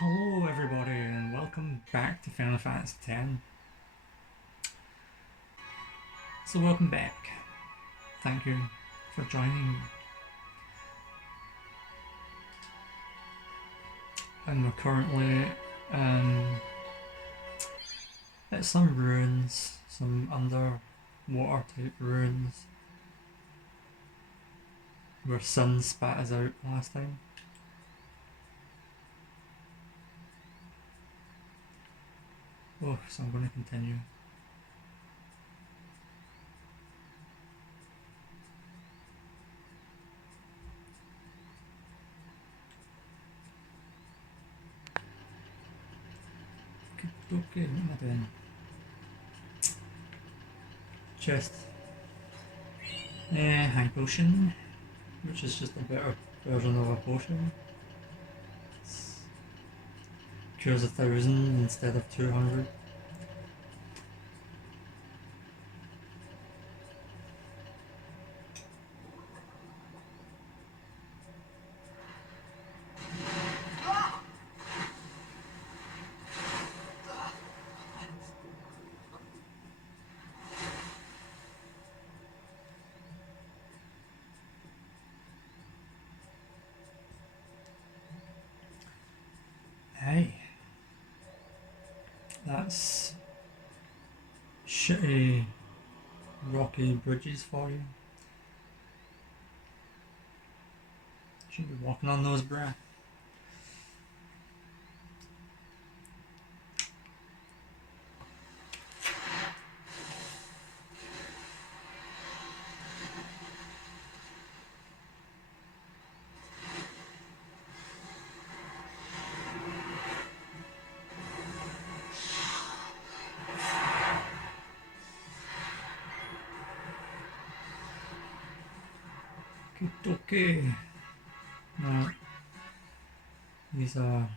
Hello everybody and welcome back to Final Fantasy X. So welcome back. Thank you for joining. And we're currently at some ruins, some underwater type ruins where sun spat us out last time. Oh, so I'm going to continue. Okay, what am I doing? Chest. High potion, which is just a better version of a potion. Cures 1,000 instead of 200. Hey, that's shitty rocky bridges for you. Should be walking on those, bruh. Okay. Right. These are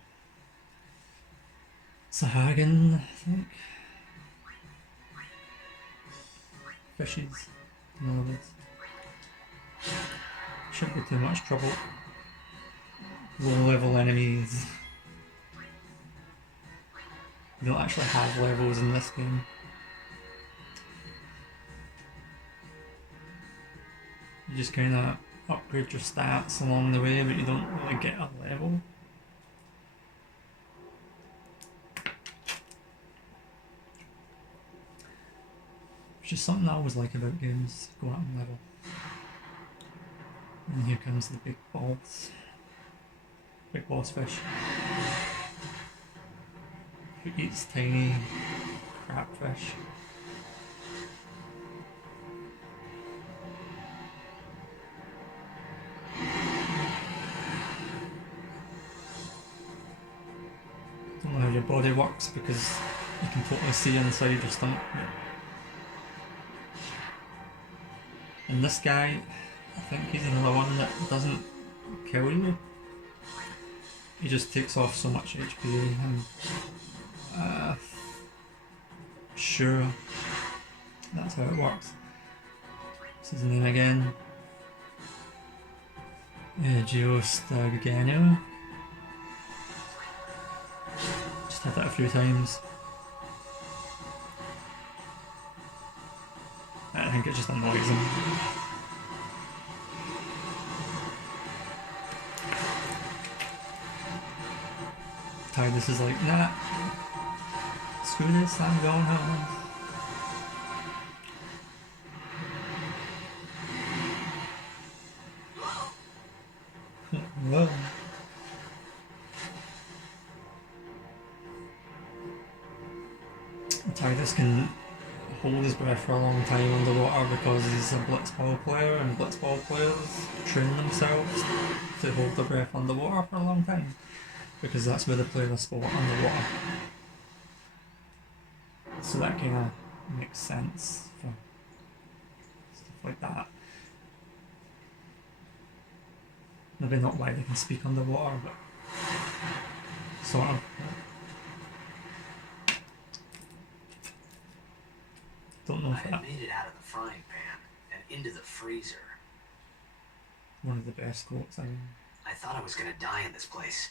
Sahagin, I think. Fishes. In other words. Shouldn't be too much trouble. Low level enemies. You don't actually have levels in this game. You just kind of upgrade your stats along the way, but you don't really get a level. Which is something I always like about games, going up in level. And here comes the big balls. Big boss fish. Who eats tiny crab fish. Don't know how your body works because you can totally see inside your stomach. And this guy, I think he's another one that doesn't kill you. He just takes off so much HP and sure, that's how it works. What's his name again? Geostagano. Just had that a few times. I think it just annoys him. Tidus is like, nah, screw this, I'm going home. Whoa. Tidus can hold his breath for a long time underwater because he's a blitzball player, and blitzball players train themselves to hold their breath underwater for a long time because that's where they play the sport, underwater. So that kind of makes sense for stuff like that. Maybe not why they can speak underwater, but sort of. Don't know if I had made it out of the frying pan and into the freezer. One of the best quotes I mean. I thought I was gonna die in this place.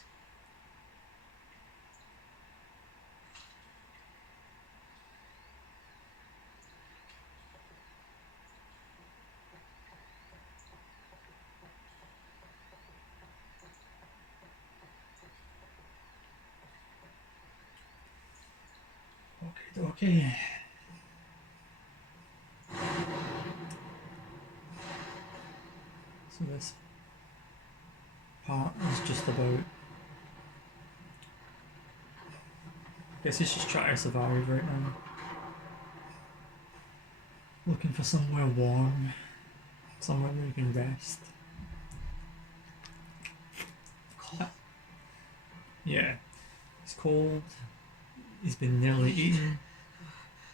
Okay. So this part is just about. I guess he's just trying to survive right now. Looking for somewhere warm, somewhere where he can rest. Cold. Yeah, it's cold. He's been nearly eaten.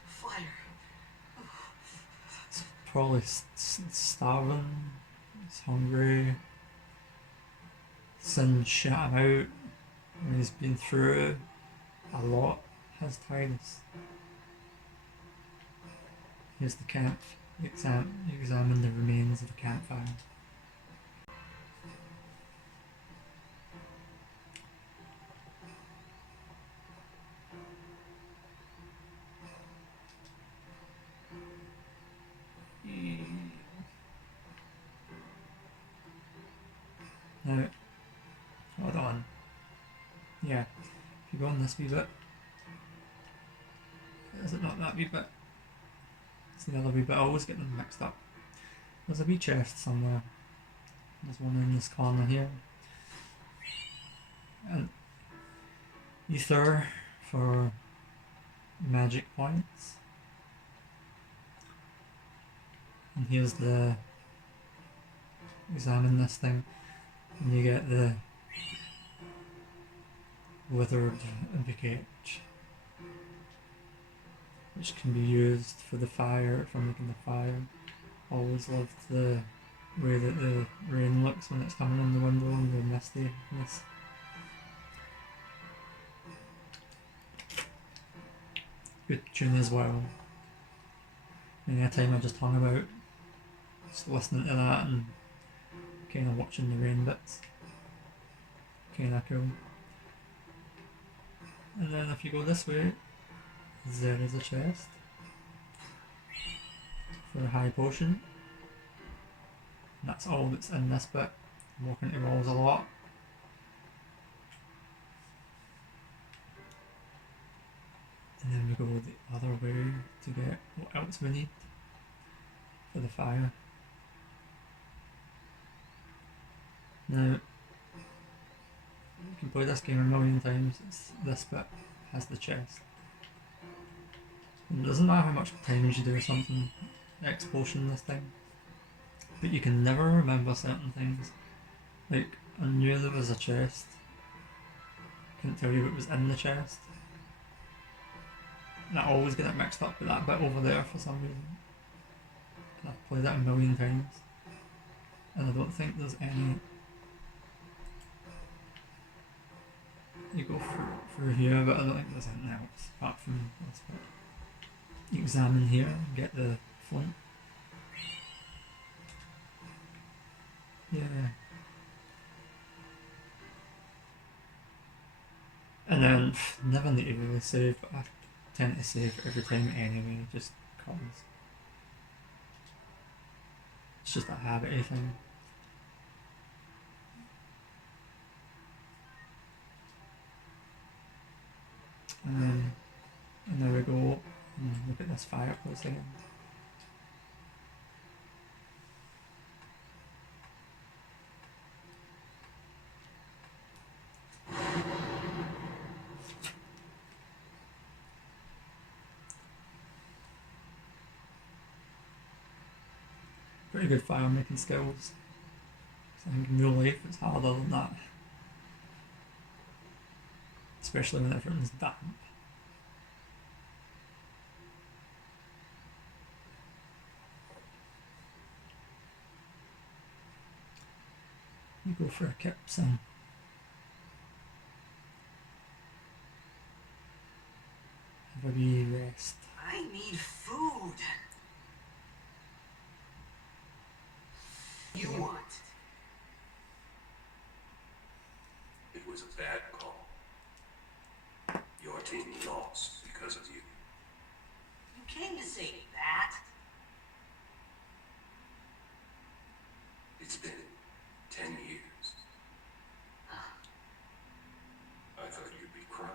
Fire. He's probably starving. He's hungry. Sin shut him out. And he's been through a lot, has Tidus. Here's the camp. Examine the remains of the campfire. Now, hold on. Yeah, if you go on this wee bit, is it not that wee bit? It's the other wee bit. I always get them mixed up. There's a wee chest somewhere. There's one in this corner here. And ether for magic points. And here's the examine this thing, and you get the withered indicate, which can be used for the fire, for making the fire. Always loved the way that the rain looks when it's coming in the window and the mistiness. Good tune as well. Any time I just hung about, just listening to that and kind of watching the rain bits. Kind of cool. And then if you go this way, there is a chest for a high potion. And that's all that's in this bit. I'm walking to walls a lot. And then we go the other way to get what else we need for the fire. Now, you can play this game a million times. This bit has the chest. And it doesn't matter how much times you do something, X potion this thing, but you can never remember certain things. Like, I knew there was a chest, couldn't tell you what was in the chest. And I always get it mixed up with that bit over there for some reason. And I've played that a million times. And I don't think there's any. You go through here, but I don't think there's anything else apart from this bit. You examine here and get the flint. Yeah. And then, never need to really save, but I tend to save every time anyway, just cause. It's just a habit-y thing. And there we go. And look at this fireplace again. Pretty good fire making skills. I think in real life it's harder than that. Especially when everything's damp. You go for a kip, son. Have a wee rest. I need food. You want? It was a bad call. Your team lost because of you. You came to say that. It's been 10 years. I thought you'd be crying.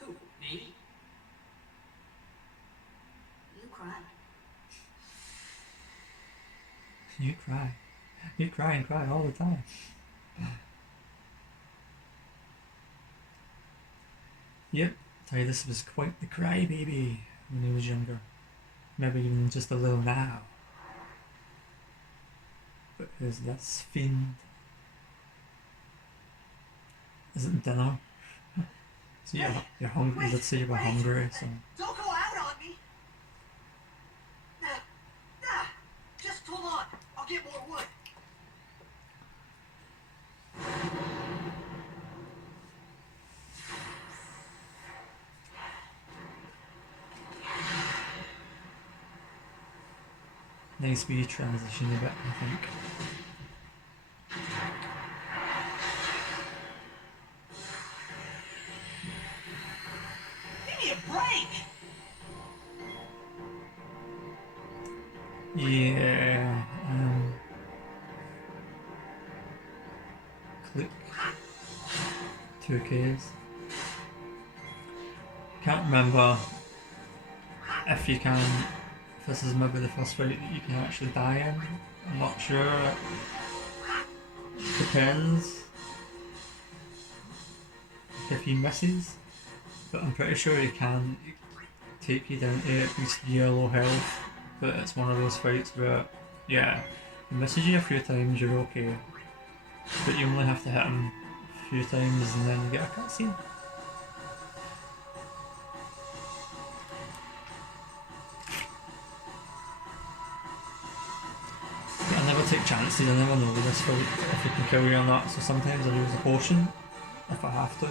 Who, me? You cry. You cry and cry all the time. Yep, Tidus was quite the crybaby when he was younger. Maybe even just a little now. But who's this fiend? Is it dinner? So you're hungry. Let's say you were hungry, so. Don't go out on me. Nah, just hold on. I'll get more wood. Nice wee transition a bit, I think. Give me a break. Yeah. Click. 2Ks. Can't remember if you can. If this is maybe the first fight that you can actually die in. I'm not sure. It depends. If he misses. But I'm pretty sure he can take you down to at least yellow health. But it's one of those fights where, yeah, he misses you a few times, you're okay. But you only have to hit him a few times and then you get a cutscene. But I never take chances, I never know with this fight if he can kill you or not, so sometimes I use a potion if I have to.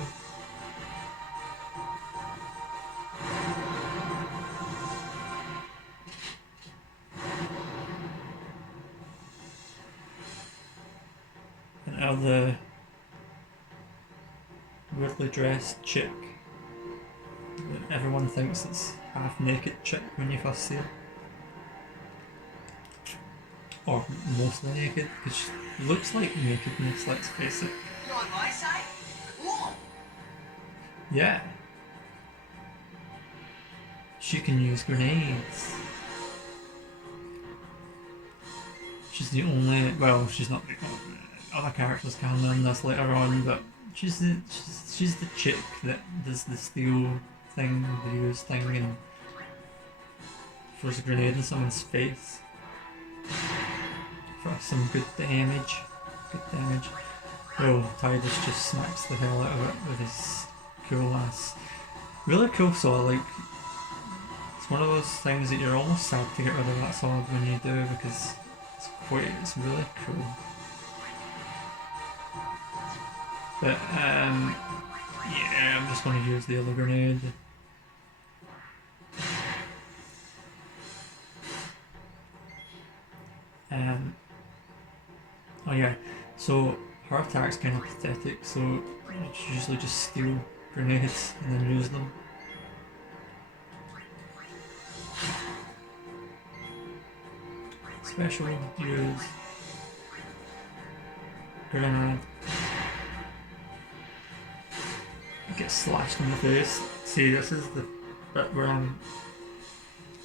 The weirdly dressed chick that everyone thinks it's half naked chick when you first see her. Or mostly naked, because she looks like nakedness, let's face it. You're on my side? Cool. Yeah. She can use grenades. She's the only, well, she's not the only. Other characters can learn this later on, but she's the chick that does the steal thing, the use thing, and throws a grenade in someone's face for some good damage. Oh, Tidus just smacks the hell out of it with his cool ass. Really cool sword, like, it's one of those things that you're almost sad to get rid of that sword when you do, because it's really cool. But, yeah, I'm just going to use the other grenade. Oh yeah, so her attack's kind of pathetic, so you usually just steal grenades and then use them. Special use grenade. Get slashed in the face. See, this is the bit where I'm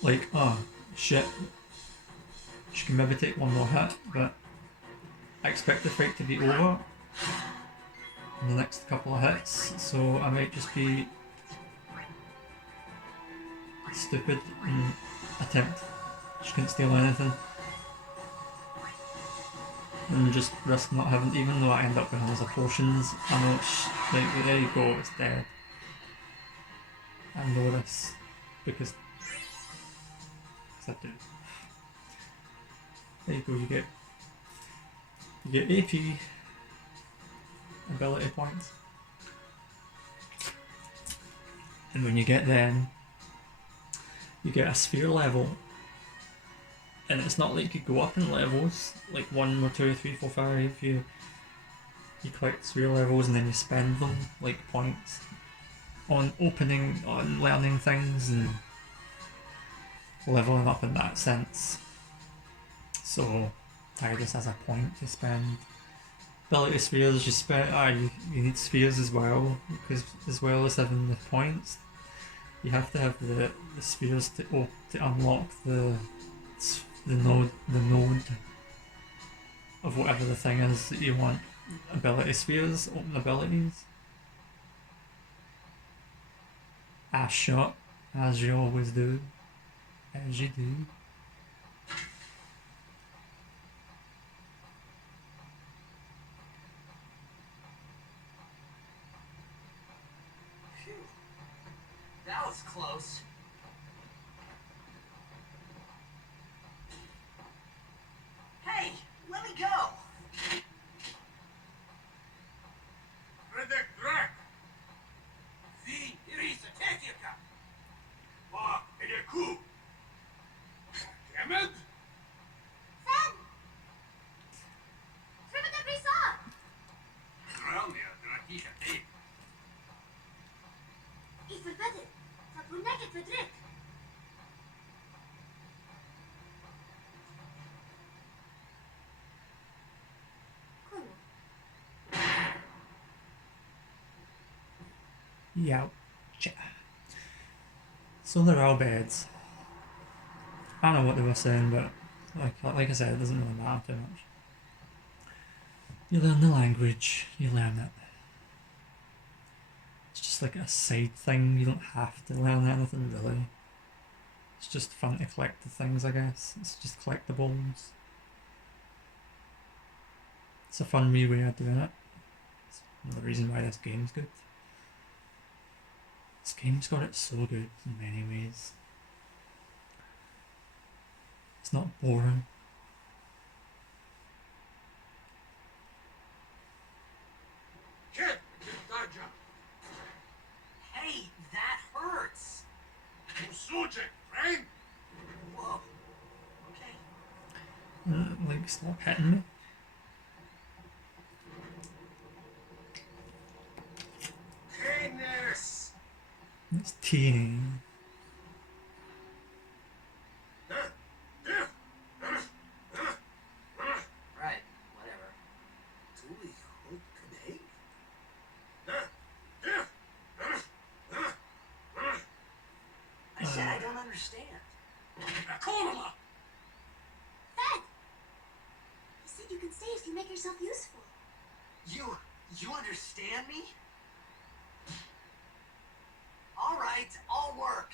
like, oh shit, she can maybe take one more hit, but I expect the fight to be over in the next couple of hits, so I might just be stupid and attempt. She couldn't steal anything. And just risk not having, even though I end up with loads of potions, I know it's like, there you go, it's dead. I know this because I do. There you go, you get AP ability points, and when you get them, you get a sphere level. And it's not like you go up in levels, like 1 or 2, 3, 4, 5, you collect sphere levels and then you spend them, like points, on learning things and leveling up in that sense. So, Tidus has a point to spend. Ability spheres, you need spheres as well, because as well as having the points, you have to have the spheres to unlock the node of whatever the thing is that you want. Ability spheres, open abilities. Ass shot, as you always do. As you do. Phew. That was close. Hey, let me go. I förvädder, för att vår näcket fördröjt. Kolla. Youch. So they're all beds. I don't know what they were saying, but like I said, it doesn't really matter too much. You learn the language, you learn it. It's just like a side thing, you don't have to learn anything really. It's just fun to collect the things, I guess. It's just collectibles. It's a fun wee way of doing it. It's another reason why this game's good. This game's got it so good in many ways. It's not boring. Hey, that hurts. Whoa. Okay. Like, stop hitting me. Goodness. It's teeny. Right, whatever. I said I don't understand. Fed! You said you can stay if you make yourself useful. You understand me? All right, I'll work.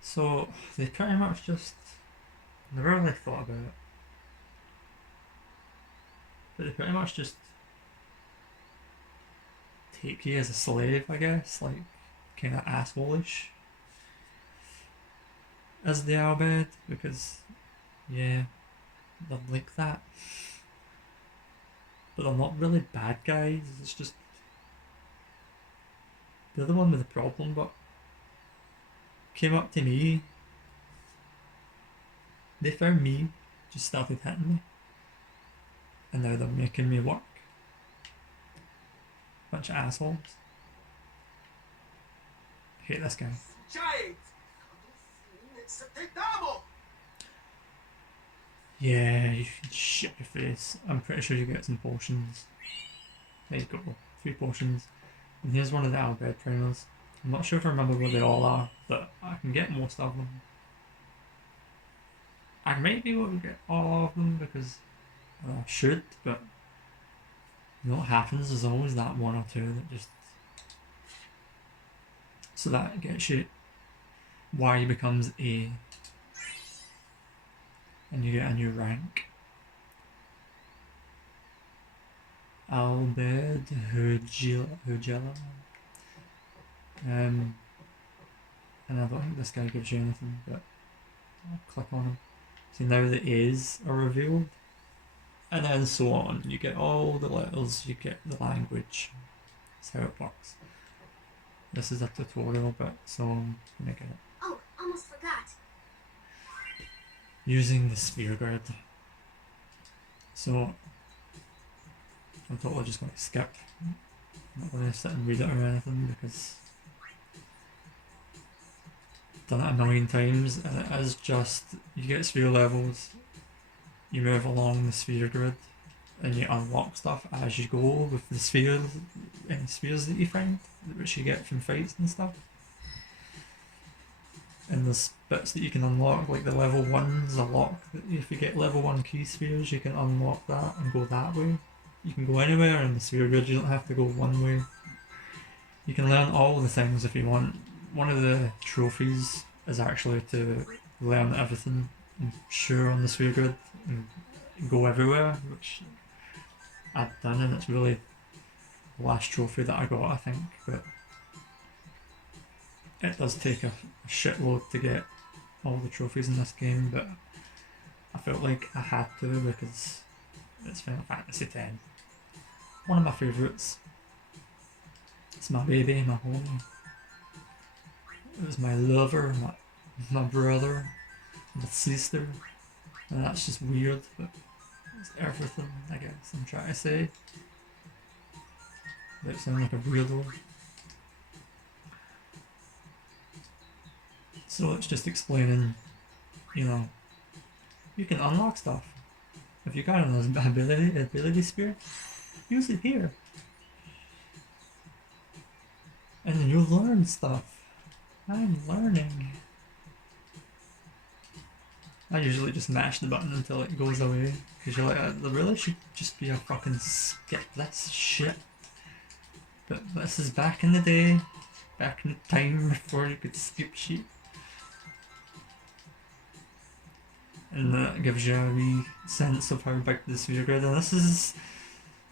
So, they pretty much just never really thought about it. But they pretty much just take you as a slave, I guess, like kind of asshole-ish as the Albed, because yeah, they're like that. But they're not really bad guys, it's just they're the one with the problem, but came up to me, they found me, just started hitting me, and now they're making me work. Bunch of assholes. Hate this guy. Yeah, you should shit your face. I'm pretty sure you get some potions. There you go, 3 potions. And here's one of the Albed trainers. I'm not sure if I remember what they all are, but I can get most of them. I might be able to get all of them because I should, but you know what happens? There's always that one or two that just... So that gets you... Y becomes A. And you get a new rank. Albed Hujela. And I don't think this guy gives you anything, but I'll click on him. See, now the A's are revealed. And then so on. You get all the letters, you get the language. That's how it works. This is a tutorial bit, so I'm gonna get it. Oh, almost forgot. Using the sphere grid. So I'm totally just going to skip. I'm not going to sit and read it or anything because I've done it a million times, and it is just you get sphere levels, you move along the sphere grid, and you unlock stuff as you go with the spheres and spheres that you find, which you get from fights and stuff. And there's bits that you can unlock, like the level 1's a lock. If you get level 1 key spheres, you can unlock that and go that way. You can go anywhere in the sphere grid, you don't have to go one way. You can learn all the things if you want. One of the trophies is actually to learn everything and sure on the sphere grid and go everywhere, which I've done, and it's really the last trophy that I got, I think. But it does take a shitload to get all the trophies in this game, but I felt like I had to because it's Final Fantasy X. One of my favourites. It's my baby, my homie. It was my lover, my brother, my sister, and that's just weird, but it's everything, I guess I'm trying to say. That sound like a weirdo. So it's just explaining, you know, you can unlock stuff. If you got an ability spear, use it here. And then you'll learn stuff. I'm learning. I usually just mash the button until it goes away. Because you're like, I really should just be a fucking skip this shit. But this is back in the day. Back in the time before you could skip shit. And that gives you a wee sense of how big the sphere grid is. And this is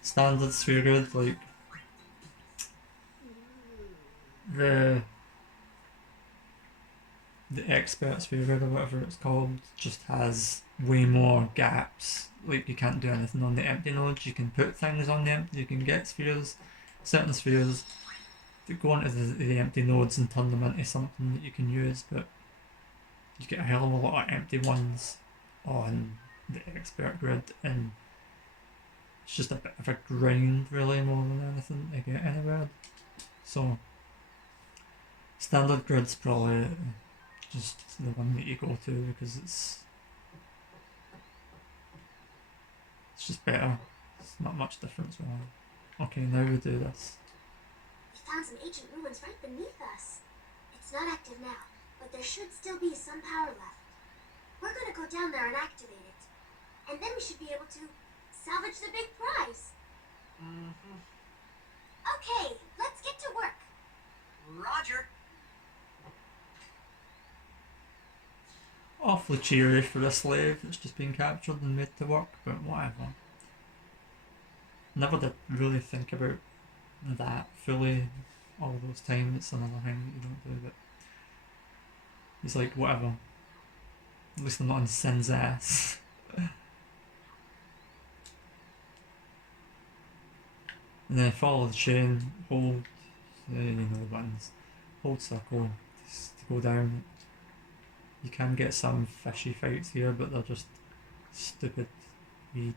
standard sphere grid, like the expert sphere grid or whatever it's called just has way more gaps. Like you can't do anything on the empty nodes. You can put things on the empty. You can get spheres, certain spheres, to go onto the empty nodes and turn them into something that you can use. But you get a hell of a lot of empty ones on the expert grid, and it's just a bit of a grind really more than anything to get anywhere. So standard grid's probably just the one that you go to because it's just better. It's not much difference really. Okay, now we do this. We found some ancient ruins right beneath us. It's not active now, but there should still be some power left. We're gonna go down there and activate it. And then we should be able to salvage the big prize. Okay, let's get to work. Roger. Awfully cheery for a slave that's just been captured and made to work, but whatever. Never did really think about that fully all those times. It's another thing that you don't do, but he's like, whatever. At least I'm not on Sin's ass. And then follow the chain, hold, you know the buttons, hold circle to go down. You can get some fishy fights here, but they're just stupid wee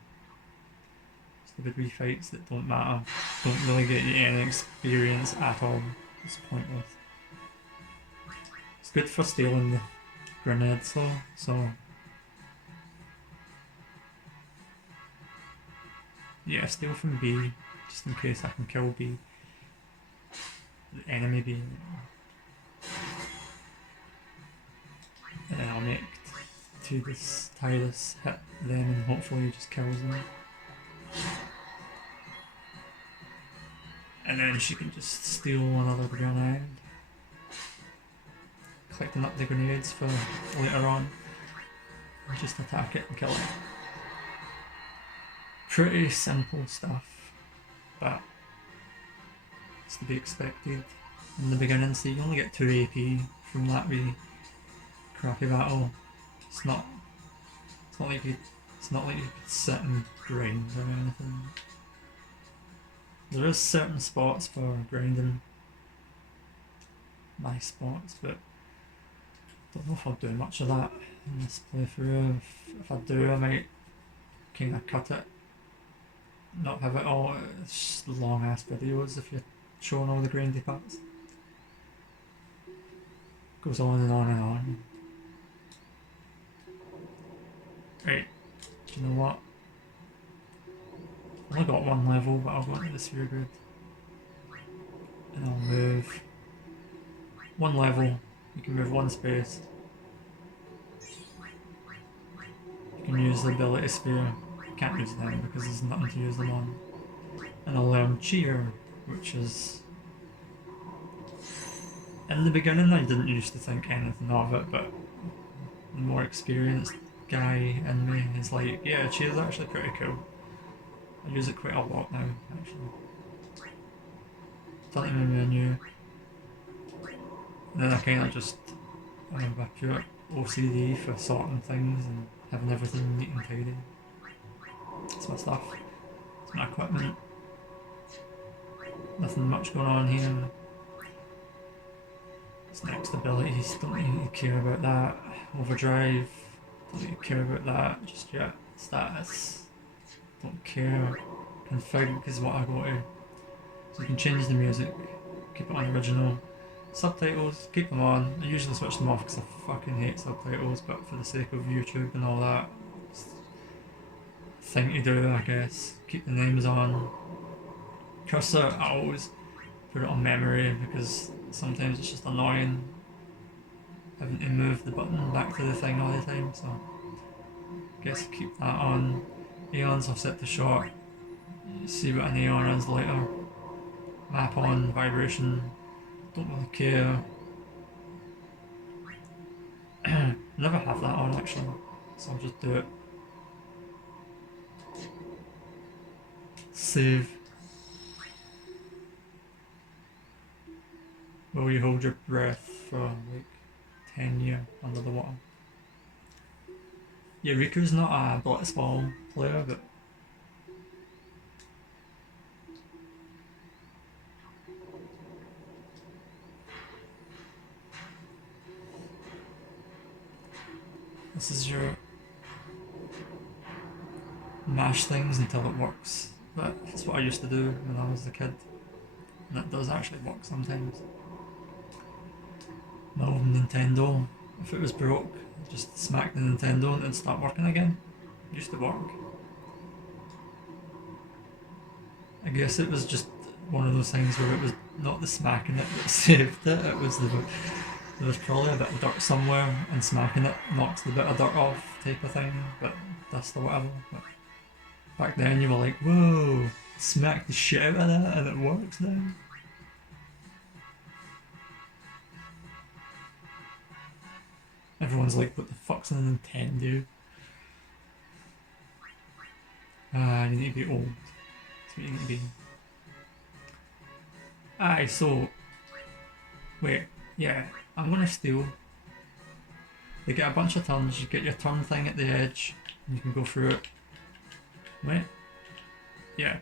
fights that don't matter, don't really get you any experience at all. It's pointless. It's good for stealing the grenades though, so yeah, steal from B, just in case I can kill B. The enemy B. And then I'll make Tidus hit them and hopefully he just kills them. And then she can just steal another grenade. Collecting up the grenades for later on. And just attack it and kill it. Pretty simple stuff, but it's to be expected in the beginning. So you only get 2 AP from that wee crappy battle. It's not like you could sit and grind or anything. There is certain spots for grinding, nice spots, but I don't know if I'll do much of that in this playthrough. If I do, I might kinda cut it, not have it all. It's just long ass videos if you're showing all the grindy parts. Goes on and on and on. Right, do you know what? I've only got one level, but I'll go into the sphere grid. And I'll move one level You can move one space. You can use the ability sphere. You can't use them because there's nothing to use them on. And I'll learn cheer, which is... In the beginning I didn't used to think anything of it, but the more experienced guy in me is like, yeah, cheer's actually pretty cool. I use it quite a lot now, actually. Don't even menu. And then I kind of just have a pure OCD for sorting things and having everything neat and tidy. It's my stuff. It's my equipment. Nothing much going on here. It's next abilities, don't really care about that. Overdrive, don't really care about that just yet. Status, don't care. Config is what I go to. So you can change the music, keep it on original. Subtitles, keep them on. I usually switch them off because I fucking hate subtitles, but for the sake of YouTube and all that, it's a thing to do, I guess. Keep the names on. Cursor, I always put it on memory because sometimes it's just annoying having to move the button back to the thing all the time, so I guess keep that on. Aeons I've set to short. You see what an Aeon is later. Map on, vibration, don't really care. Never have that on actually, so I'll just do it. Save. Will you hold your breath for like 10 years under the water? Yeah, Riku's not a blitzball player, but this is your mash things until it works. That's what I used to do when I was a kid, and it does actually work sometimes. My old Nintendo, if it was broke, I'd just smack the Nintendo and it'd start working again. It used to work. I guess it was just one of those things where it was not the smacking it that saved it, it was there was probably a bit of dirt somewhere and smacking it knocks the bit of dirt off type of thing, but dust or whatever. But back then you were like, whoa, smack the shit out of that and it works now. Everyone's like, what the fuck's a Nintendo? Ah, you need to be old. That's what you need to be. Aye, so... Wait, yeah, I'm gonna steal. They get a bunch of turns, you get your turn thing at the edge, and you can go through it. Wait. Yeah.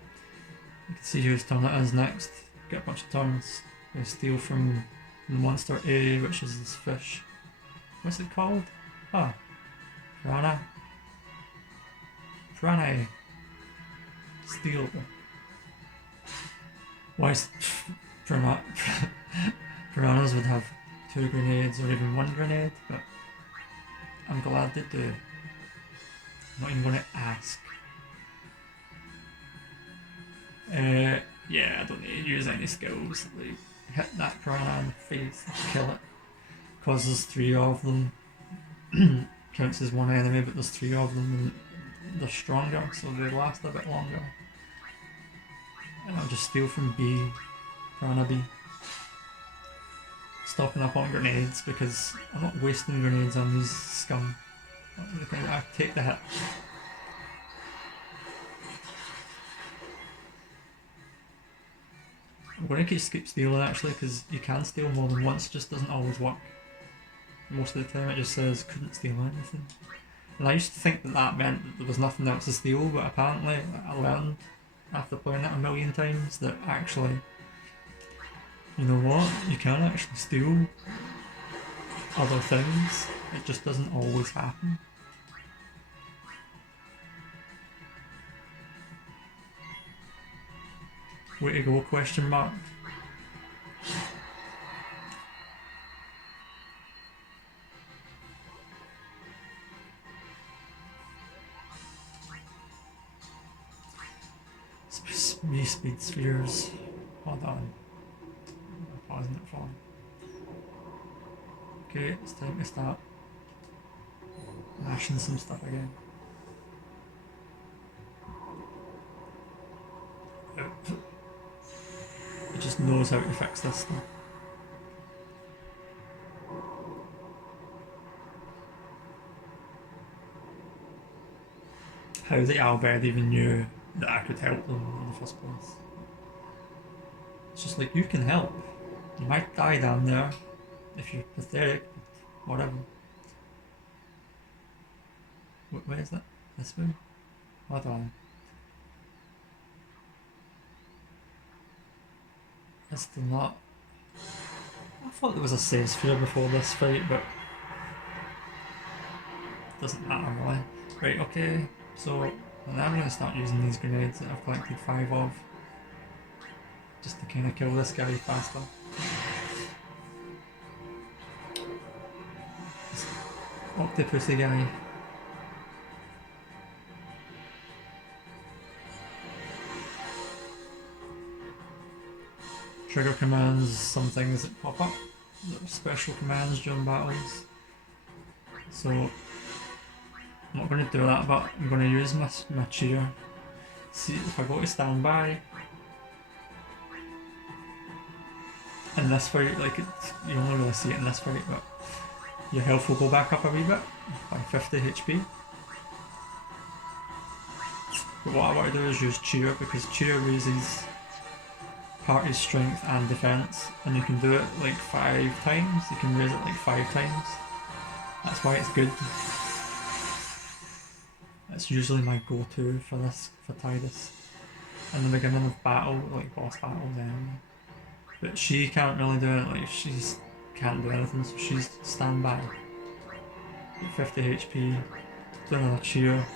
You can see whose turn it is next. Get a bunch of turns. You steal from the monster A, which is this fish. What's it called? Oh. Piranha. Piranha. Steal. Why is piranhas would have 2 grenades or even 1 grenade, but I'm glad they do. I'm not even going to ask. Yeah, I don't need to use any skills. Like, hit that piranha in the face, kill it. Cause there's 3 of them. Counts as 1 enemy, but there's 3 of them and they're stronger, so they last a bit longer. And I'll just steal from B, Piranha B. Stocking up on grenades because I'm not wasting grenades on these scum. I take the hit. I'm going to keep stealing actually because you can steal more than once, it just doesn't always work. Most of the time it just says couldn't steal anything. And I used to think that that meant that there was nothing else to steal, but apparently I learned after playing it a million times that actually, you know what, you can actually steal other things, it just doesn't always happen. Way to go, question mark. Speed spheres. Hold on. I'm pausing it for. Okay, it's time to start mashing some stuff again. It just knows how to fix this stuff. How the Albert even knew that I could help them in the first place. It's just like, you can help. You might die down there if you're pathetic, but whatever. Where is that? This way? Hold on. That's still not. I thought there was a save sphere before this fight, but it doesn't matter really. Right, okay, so now I'm going to start using these grenades that I've collected 5 of, just to kind of kill this guy faster. This octopusy guy. Trigger commands, some things that pop up, that are special commands during battles. So I'm not going to do that, but I'm going to use my cheer. See, if I go to standby, in this fight, like you only really see it in this fight, but your health will go back up a wee bit by 50 HP. But what I want to do is use cheer, because cheer raises party's strength and defense, and you can do it like 5 times. You can raise it like 5 times. That's why it's good. It's usually my go-to for this, for Tidus. In the beginning of battle, like boss battles anyway. But she can't really do it, like she's can't do anything, so she's standby. Get 50 HP, do another cheer,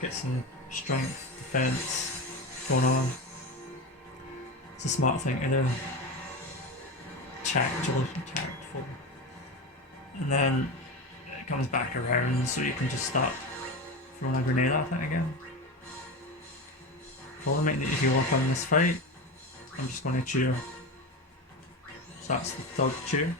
get some strength, defense going on. It's a smart thing to do. Tactful. And then it comes back around, so you can just start throwing a grenade at it again. Probably might need to heal up on this fight. I'm just going to cheer. So that's the 3rd cheer.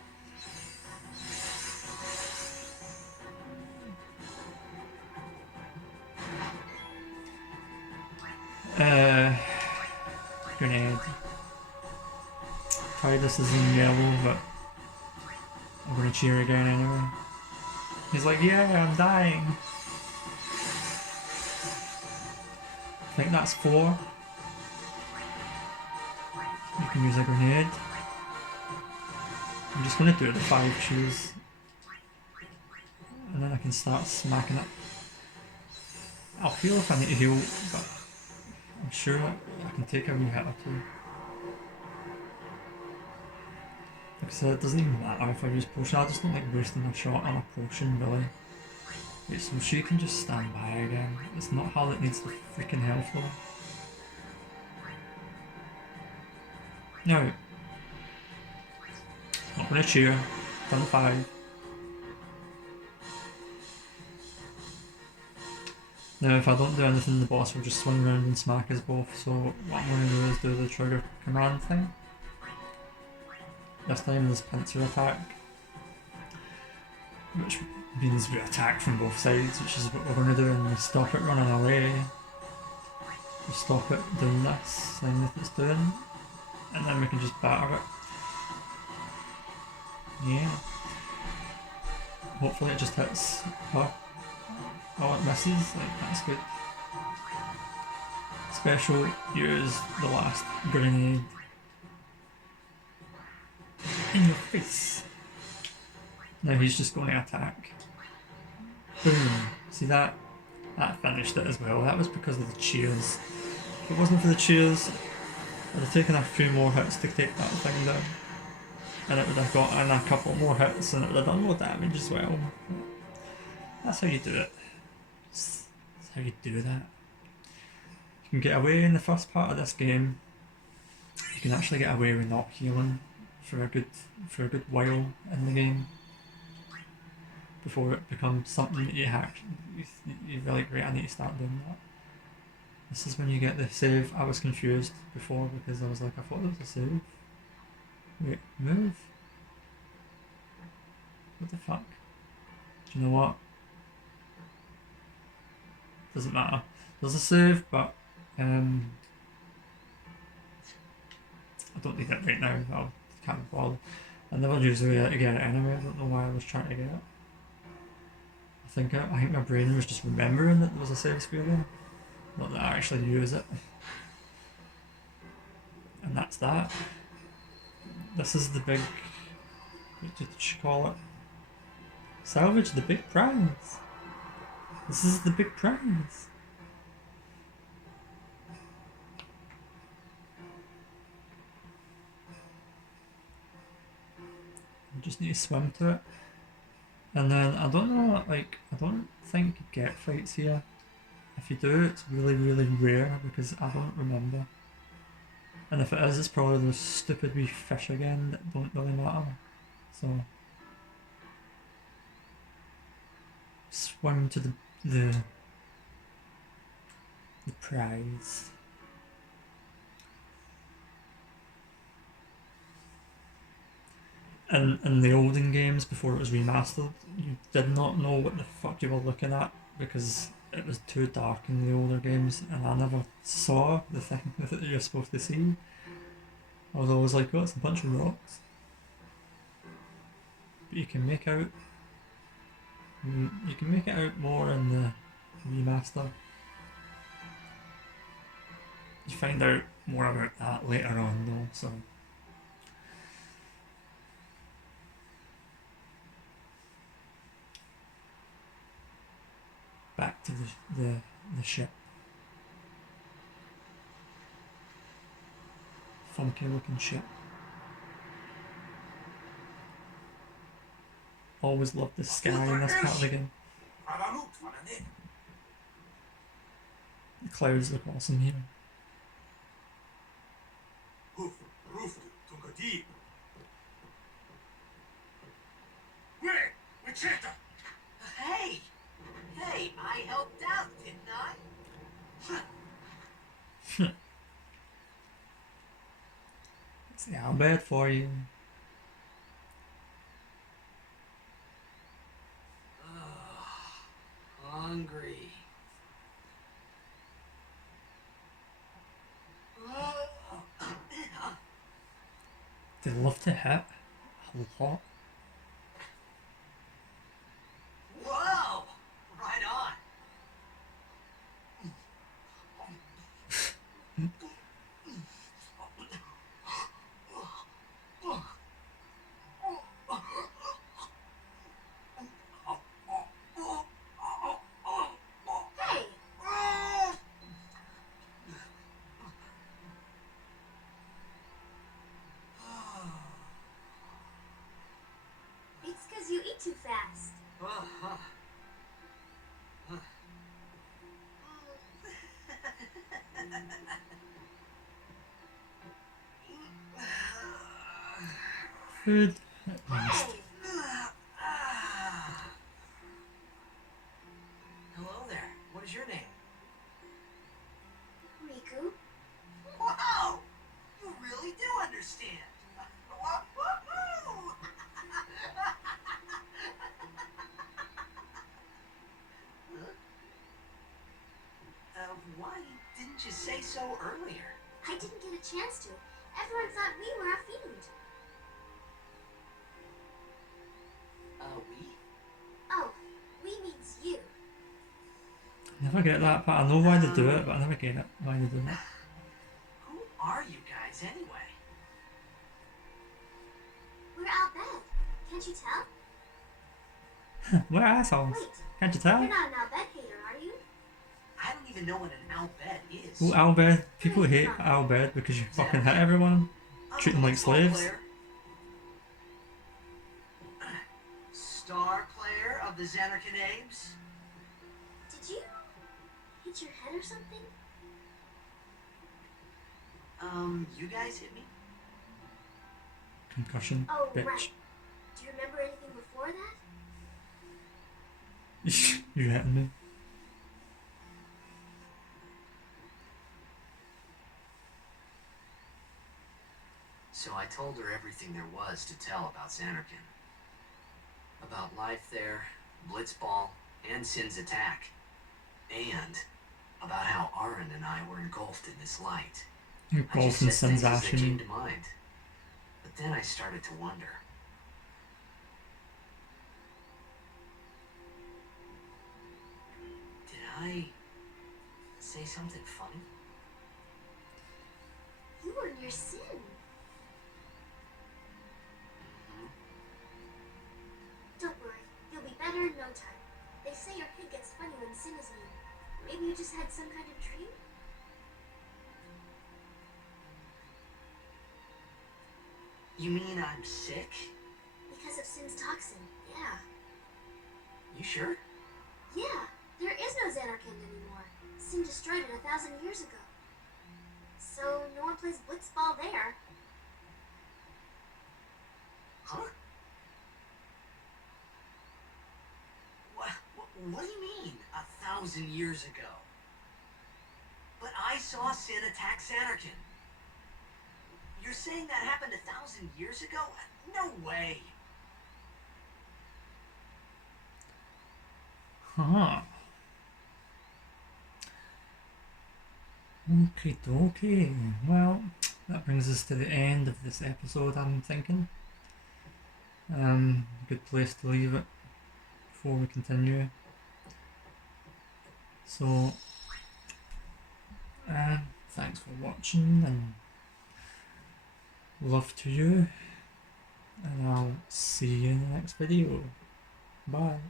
Grenade. Tidus is in yellow, but I'm gonna cheer again anyway. He's like, yeah, I'm dying. I think that's 4. You can use a grenade. I'm just gonna do the 5 cheers. And then I can start smacking it. I'll heal if I need to heal, but I'm sure I can take a wee hit or 2. Like I said, it doesn't even matter if I use potion. I just don't like wasting a shot on a potion, really. Wait, so she can just stand by again. It's not how it needs the freaking health though. Now, not gonna cheer. Done 5. Now if I don't do anything, the boss will just swing around and smack us both, so what I'm going to do is do the trigger command thing. This time is pincer attack, which means we attack from both sides, which is what we're going to do, and we stop it running away. We stop it doing this thing that it's doing, and then we can just batter it. Yeah. Hopefully it just hits her. Oh, it misses, like that's good. Special, use the last grenade. In your face. Now he's just going to attack. Boom. See that? That finished it as well. That was because of the cheers. If it wasn't for the cheers, I'd have taken a few more hits to take that thing down. And it would have gotten a couple more hits and it would have done more damage as well. That's how you do it. That's how you do that. You can get away in the first part of this game. You can actually get away with not healing for a good while in the game before it becomes something that you hack. You're like, right, I need to start doing that. This is when you get the save. I was confused before because I was like, I thought there was a save. Wait, move. What the fuck? Do you know what? Doesn't matter. There's a save, but I don't need it right now. I can't bother. I never usually get it anyway. I don't know why I was trying to get it. I think my brain was just remembering that there was a save sphere there, not that I actually use it. And that's that. This is the big. What did you call it? Salvage, the big prize. This is the big prize. You just need to swim to it. And then, I don't know, like, I don't think you get fights here. If you do, it's really, really rare because I don't remember. And if it is, it's probably those stupid wee fish again that don't really matter. So, swim to the prize. And in the olden games, before it was remastered, you did not know what the fuck you were looking at because it was too dark in the older games, and I never saw the thing that you're supposed to see. I was always like, oh, it's a bunch of rocks. But you can make out. You can make it out more in the remaster. You find out more about that later on, though. So. Back to the ship. Funky looking ship. Always loved the sky in this part of the game. The clouds look awesome here. Hey! Hey, I helped out, didn't I? It's the Albert for you. Hungry. They love to hit a lot. Whoa! Right on. Hey! It's because you eat too fast. Food. At least. Hey! Hello there. What is your name? Riku? Wow! You really do understand. Woo-hoo-hoo! Why didn't you say so earlier? I didn't get a chance to. Everyone thought we were a fiend. We? Oh, we means you. Never get that part. I know why they do it, but I never get it. Why they do it. Who are you guys anyway? We're Al Bed. Can't you tell? We're assholes. Wait, Can't you you're tell? not an Al Bed hater, are you? I don't even know what an Albed is. Oh, Albert. People hate Albert because you fucking hit everyone. I'm Treat a them like blitzball slaves. player. Star player of the Zanarkand Abes. Did you hit your head or something? You guys hit me? Concussion, Oh, bitch. right. Do you remember anything before that? You hitting me. So I told her everything there was to tell about Zanarkand. About life there, blitzball, and Sin's attack. And about how Aaron and I were engulfed in this light. I just Golf and said things Sin's as they came Ashen. to mind. But then I started to wonder. Did I say something funny? You were near Sin. Don't worry, you'll be better in no time. They say your head gets funny when Sin is near. Maybe you just had some kind of dream? You mean I'm sick? Because of Sin's toxin, yeah. You sure? Yeah, there is no Zanarkand anymore. Sin destroyed it 1,000 years ago. So no one plays blitzball there. Huh? What do you mean, 1,000 years ago? But I saw Sin attack Zanarkand. You're saying that happened 1,000 years ago? No way. Huh. Okay. Well, that brings us to the end of this episode, I'm thinking. Good place to leave it before we continue. So, thanks for watching and love to you. And I'll see you in the next video. Bye.